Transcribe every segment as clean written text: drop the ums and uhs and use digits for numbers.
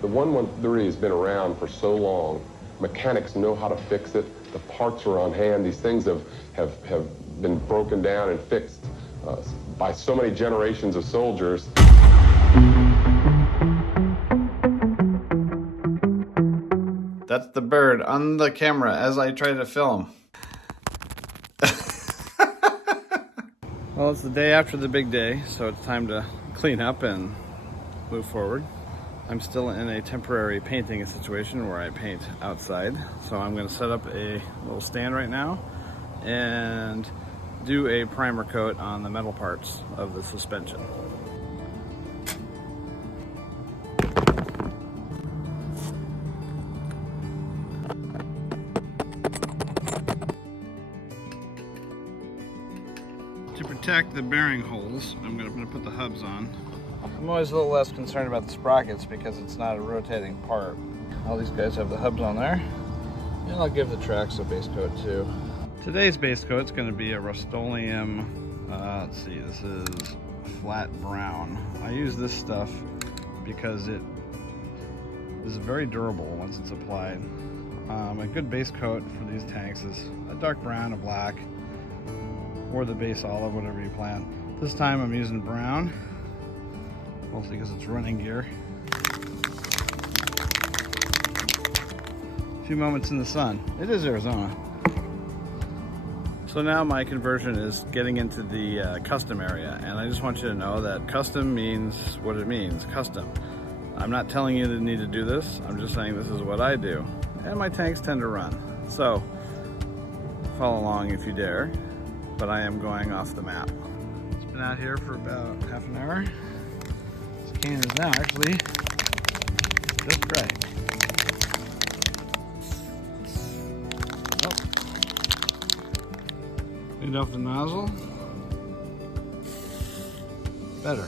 The 113 has been around for so long. Mechanics know how to fix it. The parts are on hand. These things have been broken down and fixed by so many generations of soldiers. That's the bird on the camera as I try to film. Well, it's the day after the big day, so it's time to clean up and move forward. I'm still in a temporary painting situation where I paint outside. So I'm going to set up a little stand right now and do a primer coat on the metal parts of the suspension. To protect the bearing holes, I'm going to put the hubs on. I'm always a little less concerned about the sprockets because it's not a rotating part. All these guys have the hubs on there. And I'll give the tracks a base coat too. Today's base coat is going to be a Rust-Oleum, let's see, this is flat brown. I use this stuff because it is very durable once it's applied. A good base coat for these tanks is a dark brown, a black, or the base olive, whatever you plan. This time I'm using brown, mostly because it's running gear. A few moments in the sun. It is Arizona. So now my conversion is getting into the custom area, and I just want you to know that custom means what it means, custom. I'm not telling you to need to do this, I'm just saying this is what I do. And my tanks tend to run. So follow along if you dare, but I am going off the map. It's been out here for about half an hour. This can is now actually just right. Cleaned off the nozzle. Better.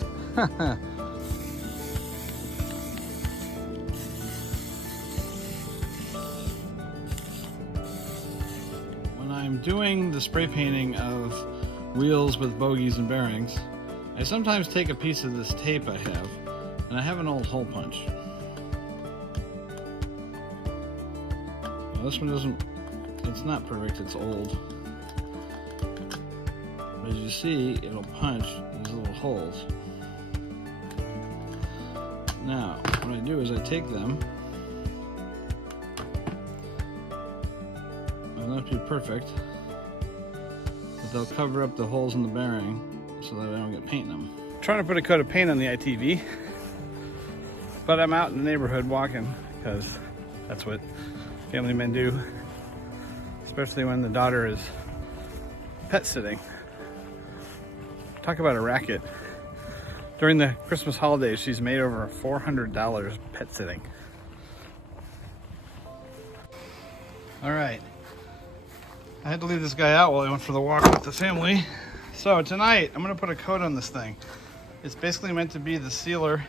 When I'm doing the spray painting of wheels with bogies and bearings, I sometimes take a piece of this tape I have, and I have an old hole punch. Now this one doesn't, it's not perfect, it's old. But as you see, it'll punch these little holes. Now, what I do is I take them. They'll not be perfect, but they'll cover up the holes in the bearing so that I don't get paint in them. I'm trying to put a coat of paint on the ITV, but I'm out in the neighborhood walking because that's what family men do, especially when the daughter is pet sitting. Talk about a racket. During the Christmas holidays, she's made over $400 pet sitting. All right. I had to leave this guy out while I went for the walk with the family. So tonight, I'm gonna put a coat on this thing. It's basically meant to be the sealer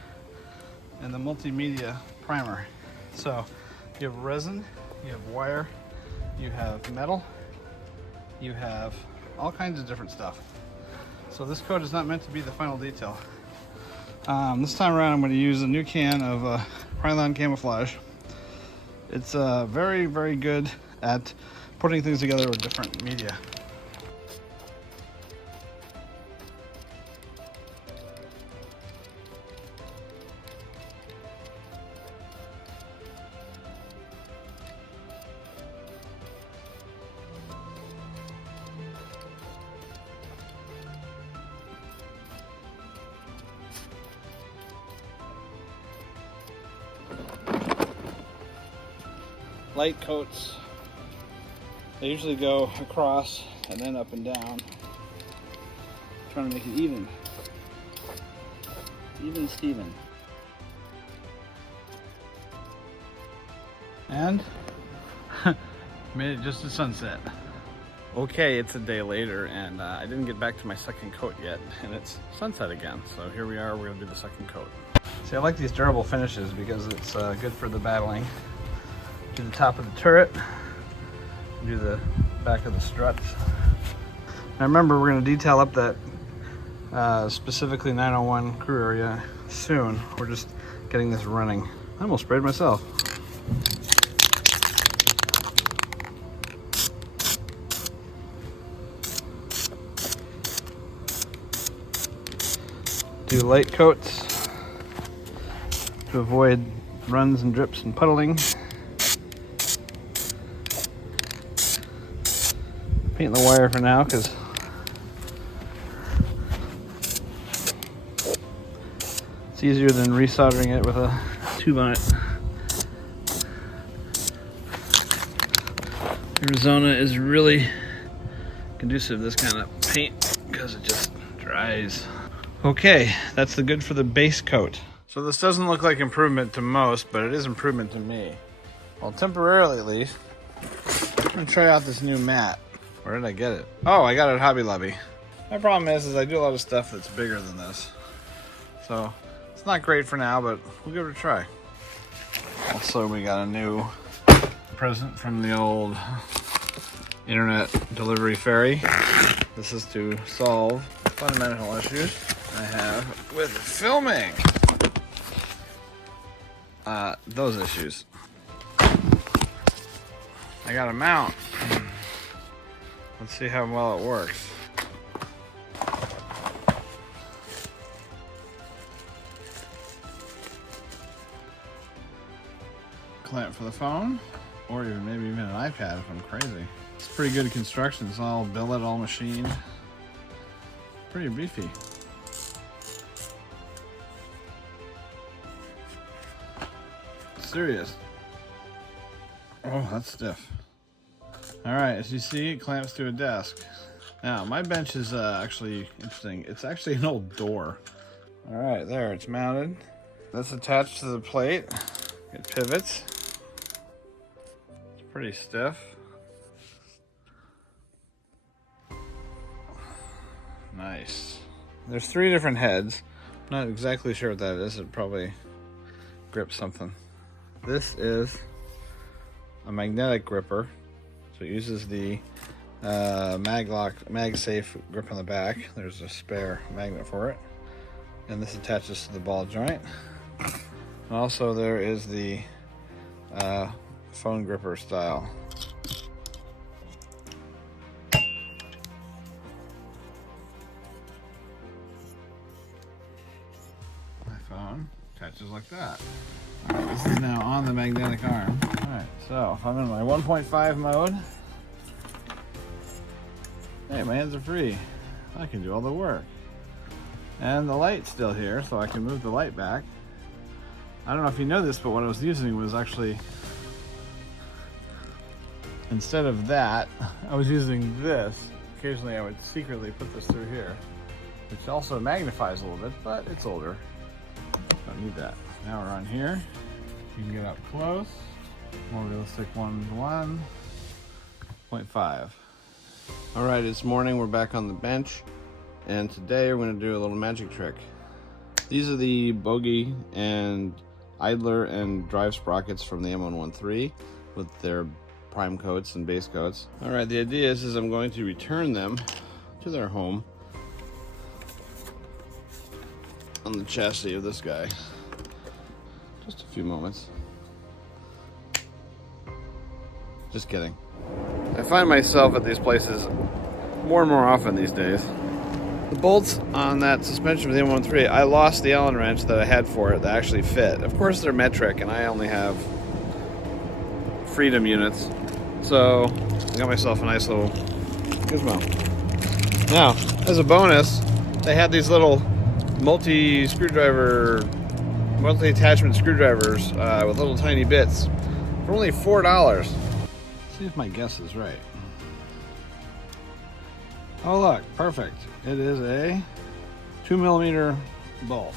and the multimedia primer. So you have resin, you have wire, you have metal, you have all kinds of different stuff. So this coat is not meant to be the final detail. This time around, I'm going to use a new can of Krylon camouflage. It's very, very good at putting things together with different media. Light coats, they usually go across and then up and down, trying to make it even Steven. And made it just to sunset. Okay, it's a day later and I didn't get back to my second coat yet, and it's sunset again. So here we are, we're gonna do the second coat. See, I like these durable finishes because it's good for the battling. Do the top of the turret, do the back of the struts. Now remember, we're going to detail up that specifically 901 crew area soon. We're just getting this running. I almost sprayed myself. Do light coats to avoid runs and drips and puddling. Paint the wire for now because it's easier than resoldering it with a tube on it. Arizona is really conducive to this kind of paint because it just dries. Okay, that's the good for the base coat. So this doesn't look like improvement to most, but it is improvement to me. Well, temporarily at least. I'm gonna try out this new mat. Where did I get it? Oh, I got it at Hobby Lobby. My problem is I do a lot of stuff that's bigger than this. So it's not great for now, but we'll give it a try. Also, we got a new present from the old internet delivery fairy. This is to solve fundamental issues I have with filming. Those issues. I got a mount. Let's see how well it works. Clamp for the phone, or maybe even an iPad if I'm crazy. It's pretty good construction. It's all billet, all machined. Pretty beefy. Serious. Oh, that's stiff. All right, as you see, it clamps to a desk. Now, my bench is actually interesting. It's actually an old door. All right, there, it's mounted. That's attached to the plate. It pivots. It's pretty stiff. Nice. There's 3 different heads. I'm not exactly sure what that is. It probably grips something. This is a magnetic gripper. So it uses the MagSafe grip on the back. There's a spare magnet for it. And this attaches to the ball joint. And also there is the phone gripper style. My phone attaches like that. Alright, this is now on the magnetic arm. Alright, so if I'm in my 1.5 mode, hey, my hands are free. I can do all the work. And the light's still here, so I can move the light back. I don't know if you know this, but what I was using was actually, instead of that, I was using this. Occasionally I would secretly put this through here, which also magnifies a little bit, but it's older. Don't need that. Now we're on here. You can get up close. More realistic 1.5. All right, it's morning. We're back on the bench, and today we're going to do a little magic trick. These are the bogey and idler and drive sprockets from the M901 with their prime coats and base coats. All right, the idea is I'm going to return them to their home on the chassis of this guy. Just a few moments. Just kidding. I find myself at these places more and more often these days. The bolts on that suspension for the M901, I lost the Allen wrench that I had for it that actually fit. Of course they're metric and I only have Freedom units. So I got myself a nice little gizmo. Now, as a bonus, they had these little multi-attachment screwdrivers with little tiny bits for only $4. See if my guess is right. Oh look, perfect. It is a 2mm bolt.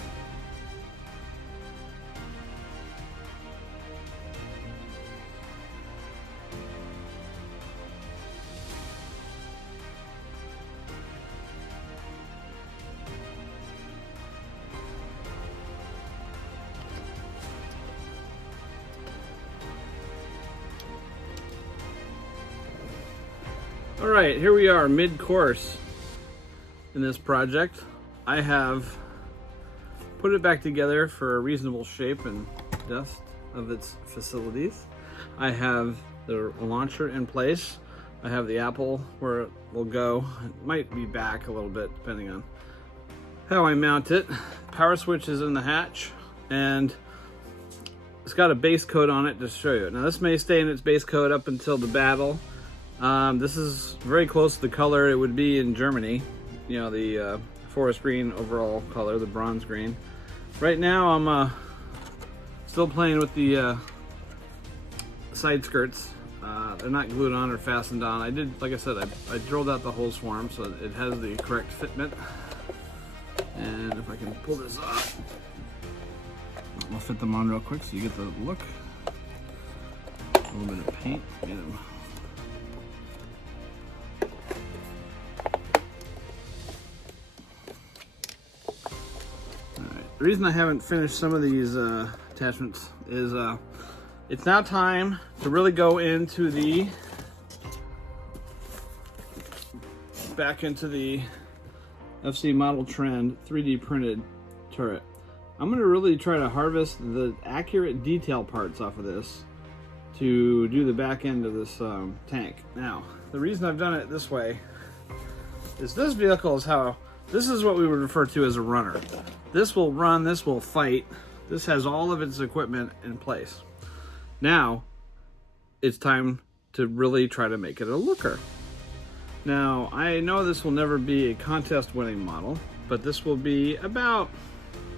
All right, here we are mid-course in this project. I have put it back together for a reasonable shape and dust of its facilities. I have the launcher in place. I have the Apple where it will go. It might be back a little bit depending on how I mount it. Power switch is in the hatch, and it's got a base coat on it to show you. Now this may stay in its base coat up until the battle. This is very close to the color it would be in Germany. You know, the forest green overall color, the bronze green. Right now I'm still playing with the side skirts. They're not glued on or fastened on. I did, like I said, I drilled out the whole swarm so it has the correct fitment. And if I can pull this off, I'll fit them on real quick so you get the look. A little bit of paint. Get them. Alright, the reason I haven't finished some of these attachments is it's now time to really go into the back into the FC Model Trend 3D printed turret. I'm going to really try to harvest the accurate detail parts off of this to do the back end of this tank. Now, the reason I've done it this way is this vehicle is this is what we would refer to as a runner. This will run, this will fight, this has all of its equipment in place. Now, it's time to really try to make it a looker. Now, I know this will never be a contest winning model, but this will be about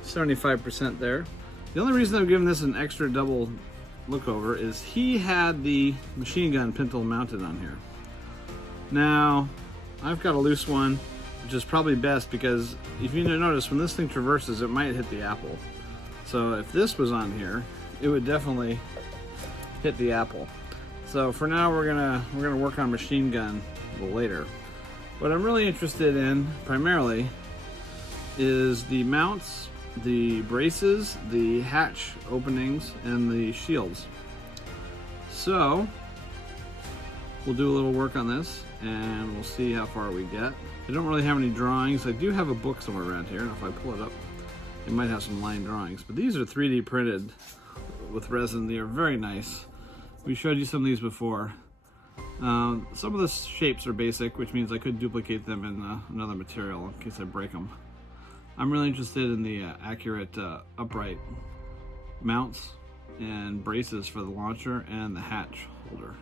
75% there. The only reason I'm giving this an extra double look over is he had the machine gun pintle mounted on here. Now, I've got a loose one, which is probably best because if you notice, when this thing traverses, it might hit the Apple. So if this was on here, it would definitely hit the Apple. So for now, we're gonna work on machine gun a little later. What I'm really interested in primarily is the mounts, the braces, the hatch openings, and the shields. So we'll do a little work on this and we'll see how far we get. I don't really have any drawings. I do have a book somewhere around here, and if I pull it up, it might have some line drawings. But these are 3D printed with resin. They are very nice. We showed you some of these before. Some of the shapes are basic, which means I could duplicate them in another material in case I break them. I'm really interested in the accurate upright mounts and braces for the launcher and the hatch holder.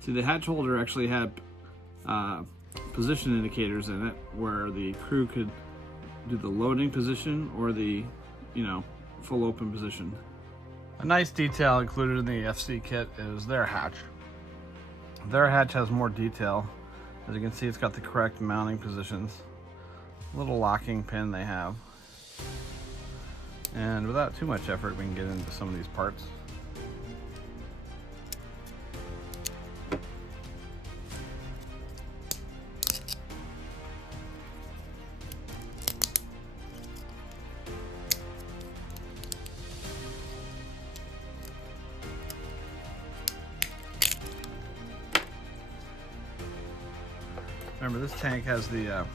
See, the hatch holder actually had position indicators in it where the crew could do the loading position or the, full open position. A nice detail included in the FC kit is their hatch. Their hatch has more detail. As you can see, it's got the correct mounting positions. Little locking pin they have. And without too much effort, we can get into some of these parts. Remember, this tank has the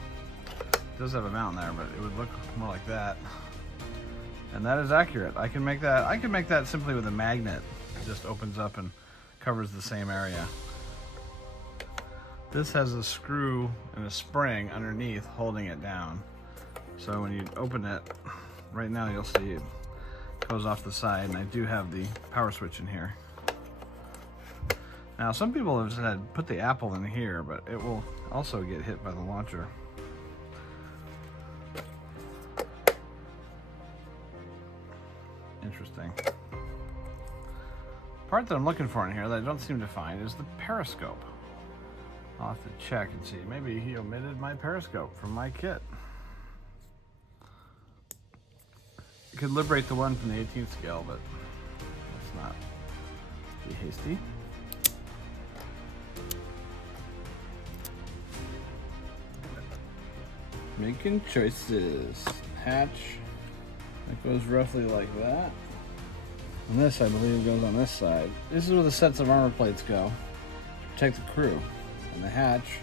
does have a mount there, but it would look more like that. And that is accurate. I can make that simply with a magnet. It just opens up and covers the same area. This has a screw and a spring underneath holding it down. So when you open it, right now you'll see it goes off the side, and I do have the power switch in here. Now, some people have said put the Apple in here, but it will also get hit by the launcher. Interesting. Part that I'm looking for in here that I don't seem to find is the periscope. I'll have to check and see. Maybe he omitted my periscope from my kit. You could liberate the one from the 18th scale, but let's not be hasty. Making choices. Hatch. That goes roughly like that. And this, I believe, goes on this side. This is where the sets of armor plates go to protect the crew. And the hatch.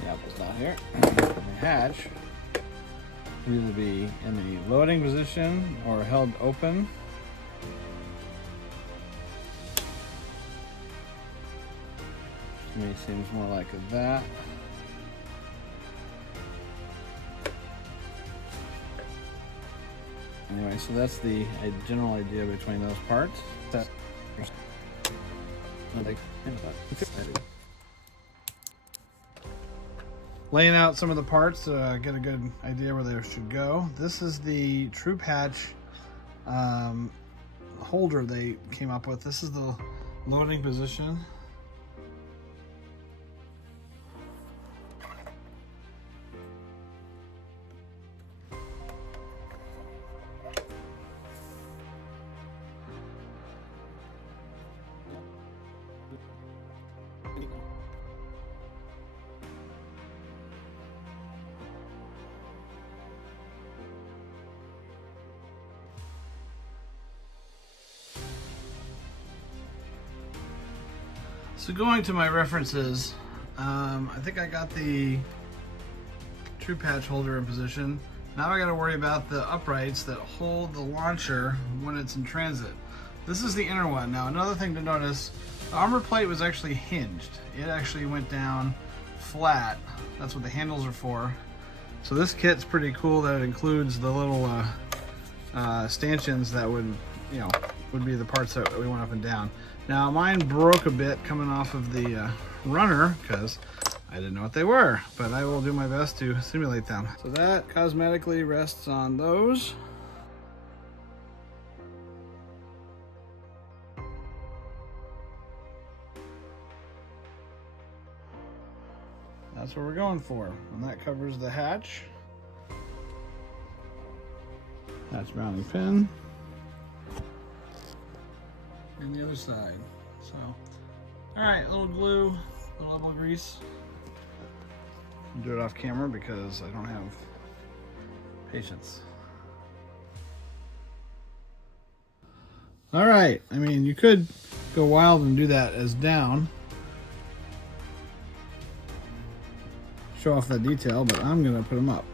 The Apple's not here. The hatch can either be in the loading position or held open To me, seems more like that. Anyway, so that's the general idea between those parts. Laying out some of the parts to get a good idea where they should go. This is the True Patch holder they came up with. This is the loading position. So going to my references, I think I got the True Patch holder in position. Now I got to worry about the uprights that hold the launcher when it's in transit. This is the inner one. Now another thing to notice, the armor plate was actually hinged. It actually went down flat. That's what the handles are for. So this kit's pretty cool that it includes the little stanchions that would, would be the parts that we went up and down. Now mine broke a bit coming off of the runner because I didn't know what they were, but I will do my best to simulate them. So that cosmetically rests on those. That's what we're going for. And that covers the hatch. Hatch mounting pin. And the other side. So, alright, a little glue, a little elbow grease. I'll do it off camera because I don't have patience. Alright, I mean, you could go wild and do that as down. Show off that detail, but I'm going to put them up.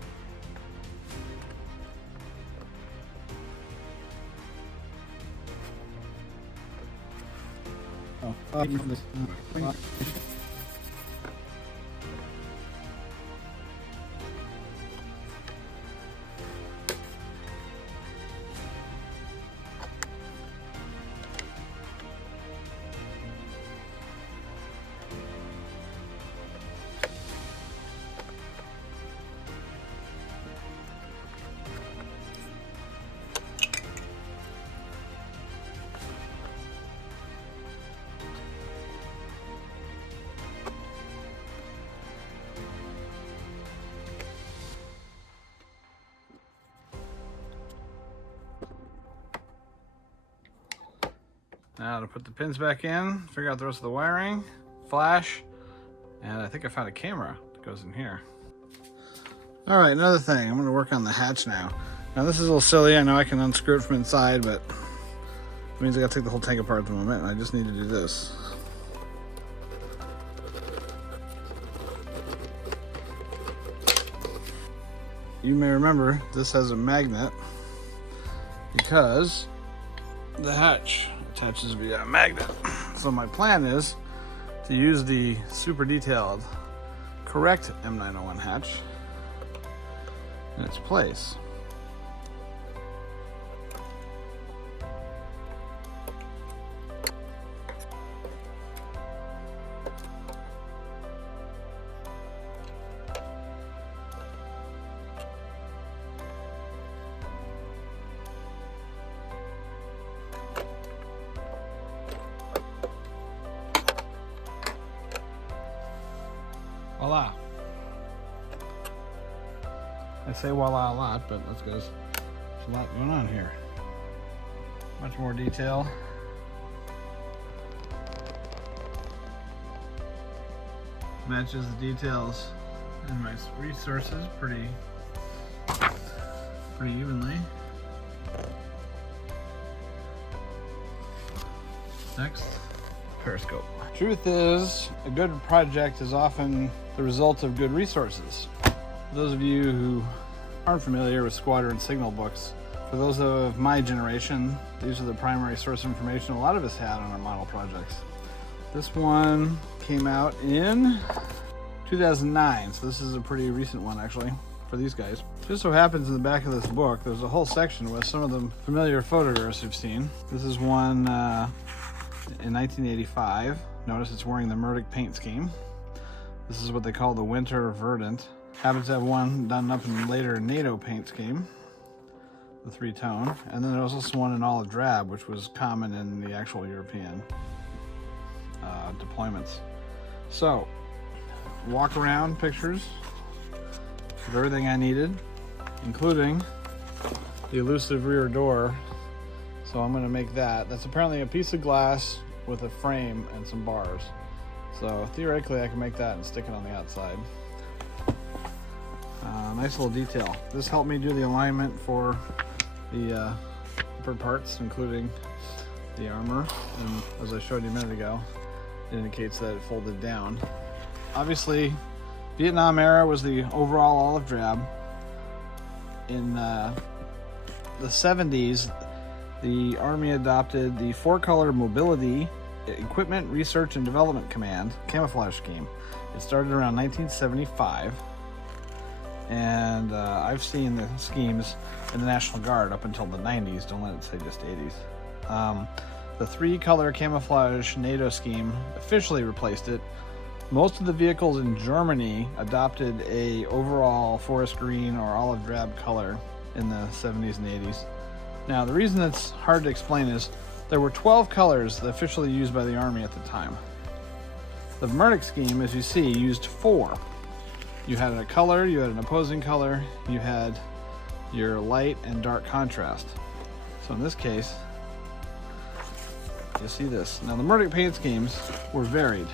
Now to put the pins back in, figure out the rest of the wiring, flash, and I think I found a camera that goes in here. All right, another thing, I'm gonna work on the hatch now. Now this is a little silly, I know I can unscrew it from inside, but it means I gotta take the whole tank apart at the moment, and I just need to do this. You may remember this has a magnet because the hatch attaches via a magnet. So my plan is to use the super detailed correct M901 hatch in its place. Voila. I say voila a lot, but that's because there's a lot going on here. Much more detail. Matches the details in my resources pretty evenly. Next, periscope. Truth is, a good project is often the result of good resources. For those of you who aren't familiar with squadron signal books, for those of my generation, these are the primary source of information a lot of us had on our model projects. This one came out in 2009, so this is a pretty recent one actually for these guys. Just so happens in the back of this book, there's a whole section with some of the familiar photographs you've seen. This is one in 1985. Notice it's wearing the Murdoch paint scheme. This is what they call the Winter Verdant. Happens to have one done up in later NATO paint scheme, the 3-tone. And then there was also one in olive drab, which was common in the actual European deployments. So, walk around pictures of everything I needed, including the elusive rear door. So I'm going to make that. That's apparently a piece of glass with a frame and some bars. So theoretically I can make that and stick it on the outside. Nice little detail. This helped me do the alignment for the upper parts, including the armor. And as I showed you a minute ago, it indicates that it folded down. Obviously, Vietnam era was the overall olive drab. In the 70s, the Army adopted the 4-color mobility Equipment Research and Development Command camouflage scheme. It started around 1975, and I've seen the schemes in the National Guard up until the 90s. Don't let it say just 80s. The 3-color camouflage NATO scheme officially replaced it. Most of the vehicles in Germany adopted a overall forest green or olive drab color in the 70s and 80s. Now, the reason it's hard to explain is there were 12 colors officially used by the Army at the time. The Murdoch scheme, as you see, used 4. You had a color, you had an opposing color, you had your light and dark contrast. So in this case, you see this. Now the Murdoch paint schemes were varied,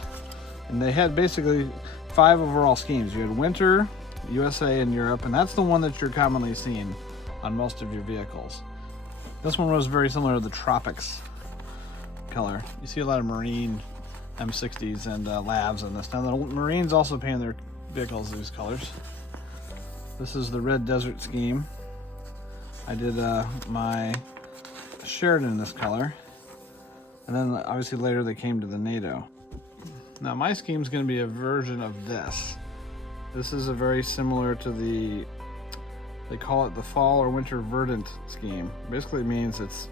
and they had basically 5 overall schemes. You had Winter, USA, and Europe, and that's the one that you're commonly seeing on most of your vehicles. This one was very similar to the Tropics color. You see a lot of Marine M60s and Labs on this. Now the Marines also paint their vehicles these colors. This is the Red Desert scheme. I did my Sheridan in this color. And then obviously later they came to the NATO. Now my scheme is going to be a version of this. This is a very similar to the, they call it the Fall or Winter Verdant scheme. Basically it means it's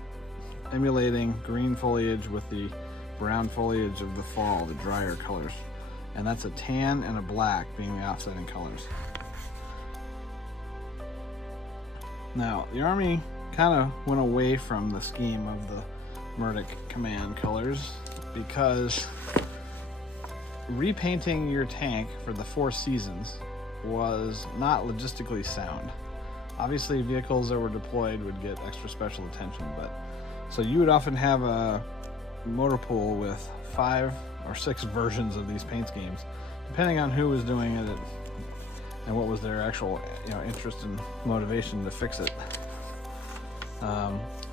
emulating green foliage with the brown foliage of the fall, the drier colors. And that's a tan and a black being the offsetting colors. Now the Army kind of went away from the scheme of the Murdoch command colors because repainting your tank for the 4 seasons was not logistically sound. Obviously vehicles that were deployed would get extra special attention, but so you would often have a motor pool with 5 or 6 versions of these paint schemes, depending on who was doing it and what was their actual interest and motivation to fix it.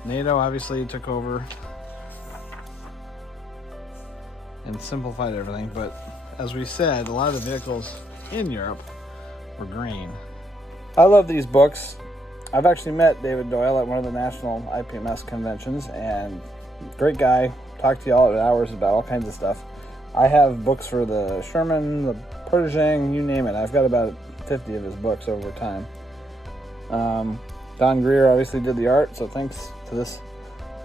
NATO obviously took over and simplified everything, but as we said, a lot of the vehicles in Europe were green. I love these books. I've actually met David Doyle at one of the national IPMS conventions, and great guy. Talked to you all at hours about all kinds of stuff. I have books for the Sherman, the Pershing, you name it. I've got about 50 of his books over time. Don Greer obviously did the art, so thanks to this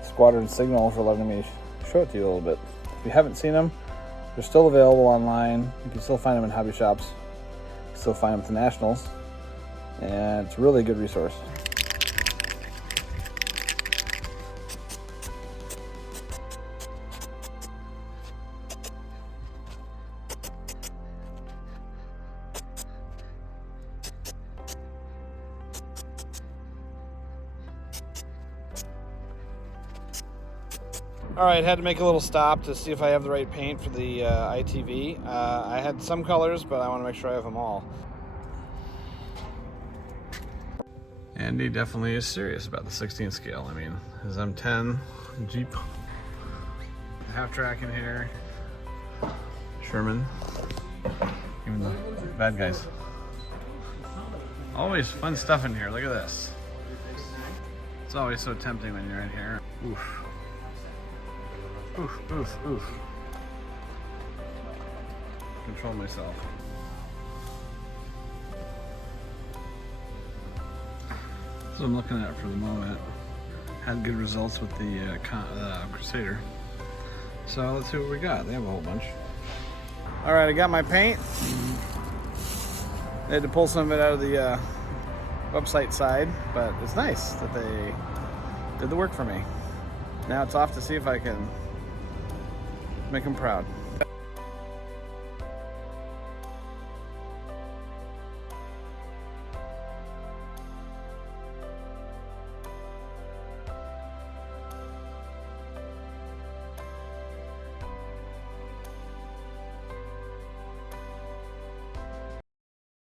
Squadron Signal for letting me show it to you a little bit. If you haven't seen them, they're still available online. You can still find them in hobby shops. You can still find them at the Nationals. And it's a really good resource. All right, had to make a little stop to see if I have the right paint for the ITV. I had some colors, but I want to make sure I have them all. Andy definitely is serious about the 16 scale. I mean, his M10 Jeep, half track in here, Sherman, even the bad guys. Always fun stuff in here. Look at this. It's always so tempting when you're in here. Oof. Oof, oof, oof. control myself. That's what I'm looking at for the moment. Had good results with the Crusader. So let's see what we got. They have a whole bunch. All right, I got my paint. They had to pull some of it out of the website side, but it's nice that they did the work for me. Now it's off to see if I can make them proud.